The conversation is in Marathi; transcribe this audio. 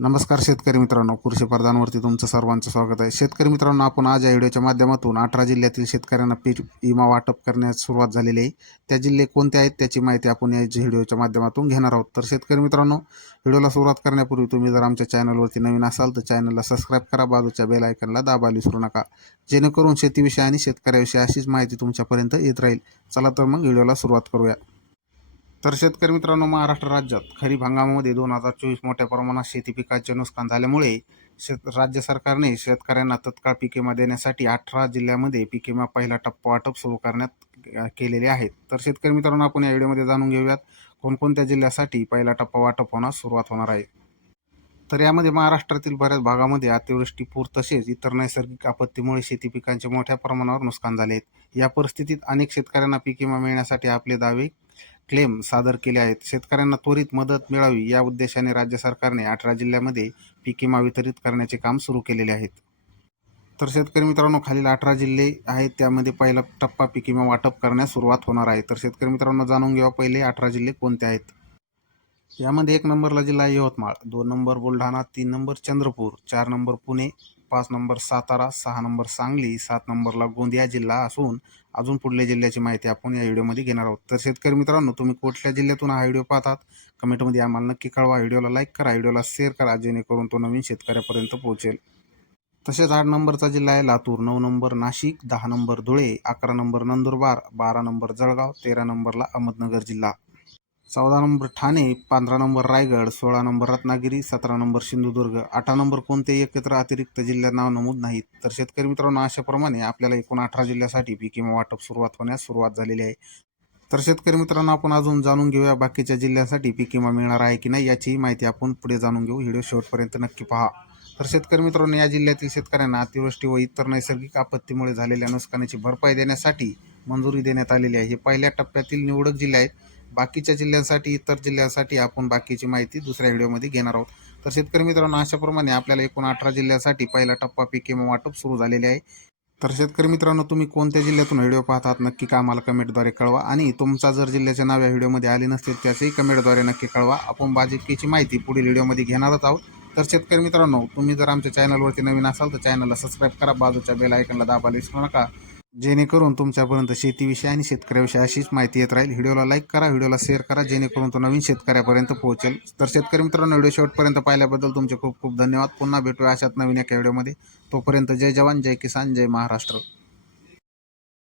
नमस्कार शेतकरी मित्रांनो कृषी प्रधानवरती तुमचं सर्वांचं स्वागत आहे. शेतकरी मित्रांनो आपण आज या व्हिडिओच्या माध्यमातून अठरा जिल्ह्यातील शेतकऱ्यांना पीक विमा वाटप करण्यास सुरुवात झालेली आहे. त्या जिल्हे कोणते आहेत त्याची माहिती आपण या व्हिडिओच्या माध्यमातून घेणार आहोत. तर शेतकरी मित्रांनो व्हिडिओला सुरुवात करण्यापूर्वी तुम्ही जर आमच्या चॅनलवरती नवीन असाल तर चॅनलला सबस्क्राईब करा बाजूच्या बेल आयकनला दाबायला विसरू नका. जेणेकरून शेतीविषयी आणि शेतकऱ्याविषयी अशीच माहिती तुमच्यापर्यंत येत राहील. चला तर मग व्हिडिओला सुरुवात करूया. तर शेतकरी मित्रांनो महाराष्ट्र राज्यात खरीप हंगामामध्ये दोन हजार चोवीस मोठ्या प्रमाणात शेती पिकाचे नुकसान झाल्यामुळे शेत राज्य सरकारने शेतकऱ्यांना तत्काळ पीक विमा देण्यासाठी अठरा जिल्ह्यामध्ये पीक विमा पहिला टप्पा वाटप सुरू करण्यात केलेले आहेत. तर शेतकरी मित्रांनो आपण या व्हिडिओमध्ये जाणून घेऊयात कोणकोणत्या जिल्ह्यासाठी पहिला टप्पा वाटप होण्यास सुरुवात होणार आहे. तर यामध्ये महाराष्ट्रातील बऱ्याच भागामध्ये अतिवृष्टी पूर तसेच इतर नैसर्गिक आपत्तीमुळे शेती पिकांचे मोठ्या प्रमाणावर नुकसान झाले आहे या परिस्थितीत अनेक शेतकऱ्यांना पीक विमा मिळण्यासाठी आपले दावे क्लेम सादर केले आहेत. शेतकऱ्यांना त्वरित मदत मिळावी या उद्देशाने राज्य सरकारने अठरा जिल्ह्यामध्ये पीक विमा वितरित करण्याचे काम सुरू केलेले आहेत. तर शेतकरी मित्रांनो खालील अठरा जिल्हे आहेत. त्यामध्ये पहिला टप्पा पीक विमा वाटप करण्यास सुरुवात होणार आहे. तर शेतकरी मित्रांनो जाणून घ्यावा पहिले अठरा जिल्हे कोणते आहेत. यामध्ये एक नंबरला जिल्हा यवतमाळ दोन नंबर बुलढाणा तीन नंबर चंद्रपूर चार नंबर पुणे पाच नंबर सातारा सहा नंबर सांगली सात नंबरला गोंदिया जिल्हा असून अजून पुढल्या जिल्ह्याची माहिती आपण या व्हिडिओमध्ये घेणार आहोत. तर शेतकरी मित्रांनो तुम्ही कुठल्या जिल्ह्यातून हा व्हिडिओ पाहतात? कमेंटमध्ये आम्हाला नक्की कळवा. व्हिडिओला लाईक करा व्हिडिओला शेअर करा जेणेकरून तो नवीन शेतकऱ्यापर्यंत पोहोचेल. तसेच आठ नंबरचा जिल्हा आहे लातूर. नऊ नंबर नाशिक दहा नंबर धुळे अकरा नंबर नंदुरबार बारा नंबर जळगाव तेरा नंबरला अहमदनगर जिल्हा. चौदा नंबर ठाणे पंधरा नंबर रायगड सोळा नंबर रत्नागिरी सतरा नंबर सिंधुदुर्ग अठरा नंबर कोणतेही एकत्र अतिरिक्त जिल्ह्यात नाव नमूद नाहीत. तर शेतकरी मित्रांनो अशाप्रमाणे आपल्याला एकूण अठरा जिल्ह्यासाठी पीक विमा वाटप सुरुवात होण्यास सुरुवात झालेली आहे. तर शेतकरी मित्रांनो आपण अजून जाणून घेऊया बाकीच्या जिल्ह्यासाठी पीक विमा मिळणार आहे की नाही याचीही माहिती आपण पुढे जाणून घेऊ. व्हिडिओ शेवटपर्यंत नक्की पहा. तर शेतकरी मित्रांनो या जिल्ह्यातील शेतकऱ्यांना अतिवृष्टी व इतर नैसर्गिक आपत्तीमुळे झालेल्या नुकसानीची भरपाई देण्यासाठी मंजुरी देण्यात आलेली आहे. हे पहिल्या टप्प्यातील निवडक जिल्हे आहेत. बाकीच्या जिल्ह्यांसाठी इतर जिल्ह्यांसाठी आपण बाकीची माहिती दुसऱ्या व्हिडिओमध्ये घेणार आहोत. तर शेतकरी मित्रांनो अशाप्रमाणे आपल्याला एकूण अठरा जिल्ह्यासाठी पहिला टप्पा पीक विमा वाटप सुरू झालेले आहे. तर शेतकरी मित्रांनो तुम्ही कोणत्या जिल्ह्यातून व्हिडिओ पाहतात नक्की का आम्हाला कमेंटद्वारे कळवा. आणि तुमचा जर जिल्ह्याचे नाव या व्हिडिओमध्ये आले नसतील त्याचेही कमेंटद्वारे नक्की कळवा. आपण बाजीकीची माहिती पुढील व्हिडिओमध्ये घेणारच आहोत. तर शेतकरी मित्रांनो तुम्ही जर आमच्या चॅनलवरती नवीन असाल तर चॅनलला सबस्क्राईब करा. बाजूच्या बेल आयकनला दाबायला विसरू नका. जेणेकरून तुमच्यापर्यंत शेतीविषयी आणि शेतकऱ्याविषयी अशीच माहिती येत राहील. व्हिडिओला लाईक करा व्हिडिओला शेअर करा जेणेकरून तो नवीन शेतकऱ्यापर्यंत पोहोचेल. तर शेतकरी मित्रांनो व्हिडिओ शेवटपर्यंत पाहिल्याबद्दल तुमचे खूप खूप धन्यवाद. पुन्हा भेटूया अशात नवीन एका व्हिडिओमध्ये तोपर्यंत जय जवान जय किसान जय महाराष्ट्र.